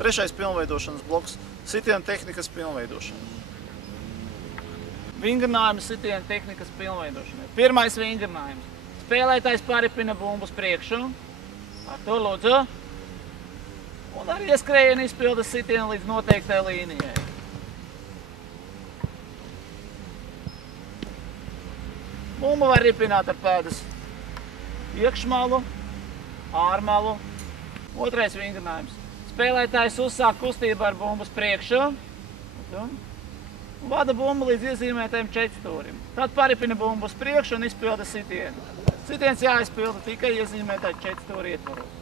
Trešais pilnveidošanas bloks – sitiena tehnikas pilnveidošana. Vingrinājumi sitiena tehnikas pilnveidošanai. Pirmais vingrinājums. Spēlētājs paripina bumbu uz priekšu. Ar to lūdzu. Un ar ieskrējienu izpilda sitienu līdz noteiktai līnijai. Bumbu var ripināt ar pēdas iekšmalu, ārmalu. Otrais vingrinājums. Spēlētājs uzsāk kustību ar bumbu uz priekšu. Un vada bumbu līdz iezīmētajam četrstūrim. Tad paripina bumbu uz priekšu un izpilda sitienu. Sitiens jāizpilda tikai iezīmētā četrstūra ietvaros.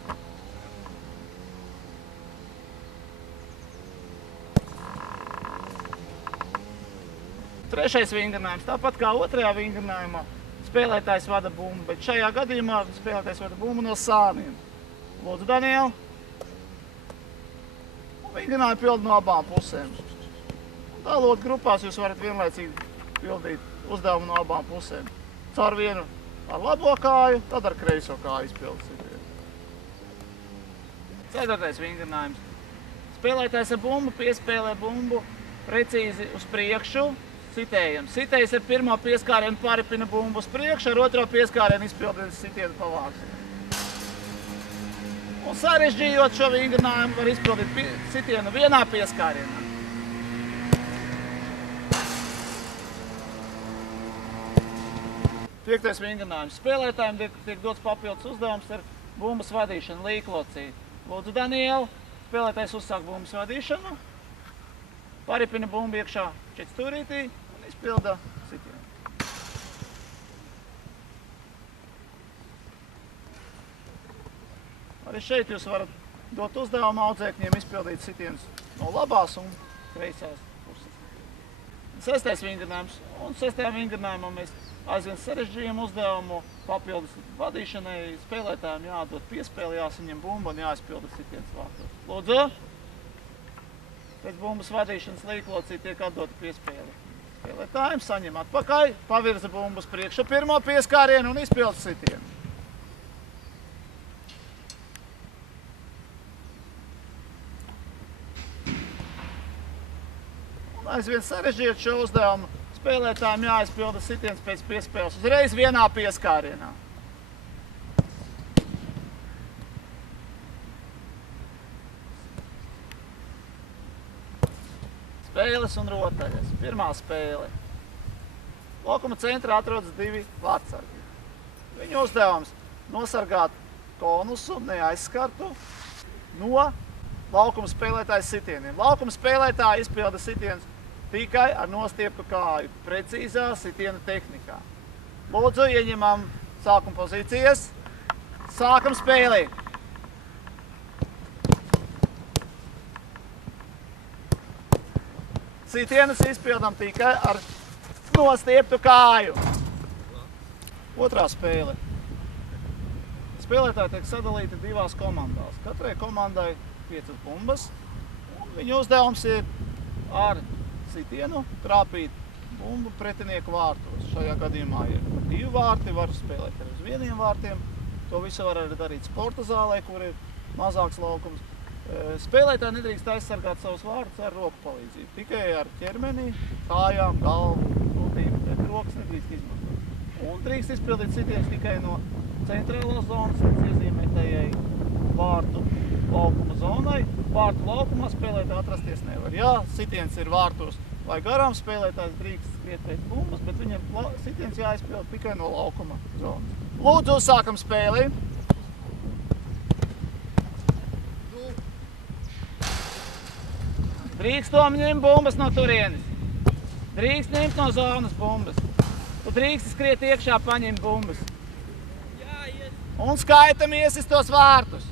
Trešais vingrinājums. Tāpat kā otrajā vingrinājumā spēlētājs vada bumbu, bet šajā gadījumā spēlētājs vada bumbu no sāniem. Lūdzu, Daniel. Vingrinājumu pilda no abām pusēm. Dalot grupās jūs varat vienlaicīgi pildīt uzdevumu no abām pusēm. Caur vienu ar labo kāju, tad ar kreiso kāju izpildu. Ceturtais vingrinājums. Spēlētājs ar bumbu piespēlē bumbu precīzi uz priekšu. Sitējums. Sitējs ar pirmo pieskārienu paripina bumbu uz priekšu, ar otro pieskārienu izpilda sitienu pa vārtiem. Un sarežģījot šo vingrinājumu, var izpildīt sitienu vienā pieskārienā. Piektais vingrinājums. Spēlētājiem tiek dots papildus uzdevums ar bumbas vadīšanu līklocī. Lūdzu, Daniel, spēlētājs uzsāk bumbas vadīšanu, paripina bumbu iekšā četrstūrītī un izpilda sitienu. Arī šeit jūs varat dot uzdevumu audzēkņiem izpildīt sitienus no labās un kreisās puses. Sestais vingrinājums. Un sestajā vingrinājumā mēs aizvien sarežģījam uzdevumu papildus vadīšanai. Spēlētājiem jādod piespēli, jāsaņem bumba un jāizpilda sitiens vārtos. Lūdzu! Pēc bumbas vadīšanas līklocī tiek atdota piespēle. Spēlētājiem saņem atpakaļ, pavirza bumbu uz priekšu pirmo pieskārienu un izpilda sitienu. Un aizvien sarežģījot šo uzdevumu, spēlētājiem jāizpilda sitiens pēc piespēles uzreiz vienā pieskārienā. Spēles un rotaļas. Pirmā spēle. Laukuma centrā atrodas divi vārtsargi. Viņu uzdevums nosargāt konusu, neaizskartu no laukuma spēlētāja sitieniem. Laukuma spēlētāja izpilda sitiens tikai ar nostieptu kāju, precīzā sitiena tehnikā. Lūdzu, ieņemam sākuma pozīcijas. Sākam spēli! Sitienas izpildam tikai ar nostieptu kāju. Otrā spēle. Spēlētāji tiek sadalīti divās komandās. Katrai komandai 5 bumbas. Un viņu uzdevums ir ar sitienu trāpīt bumbu pretinieku vārtos. Šajā gadījumā ir 2 vārti, var spēlēt ar uz 1 vārtiem. To visu var arī darīt sporta zālē, kur ir mazāks laukums. Spēlētāji nedrīkst aizsargāt savus vārtus ar roku palīdzību. Tikai ar ķermeni, kājām, galvu, krūtīm, bet rokas nedrīkst izmantot. Un drīkst izpildīt sitienus tikai no centrālās zonas līdz iezīmētajai vārtu laukuma zonai. Vārtu laukumā spēlētāji atrasties nevar. Jā, sitiens ir vārtos vai garām, spēlētājs drīkst skriet pēc bumbas, bet viņam sitiens jāizpild tikai no laukuma zonas. Lūdzu, sākam spēli! Drīkst tom ņemt bumbas no turienes. Drīkst ņemt no zonas bumbas. Tu drīkst skriet iekšā, paņemt bumbas. Un skaitam iesis tos vārtus.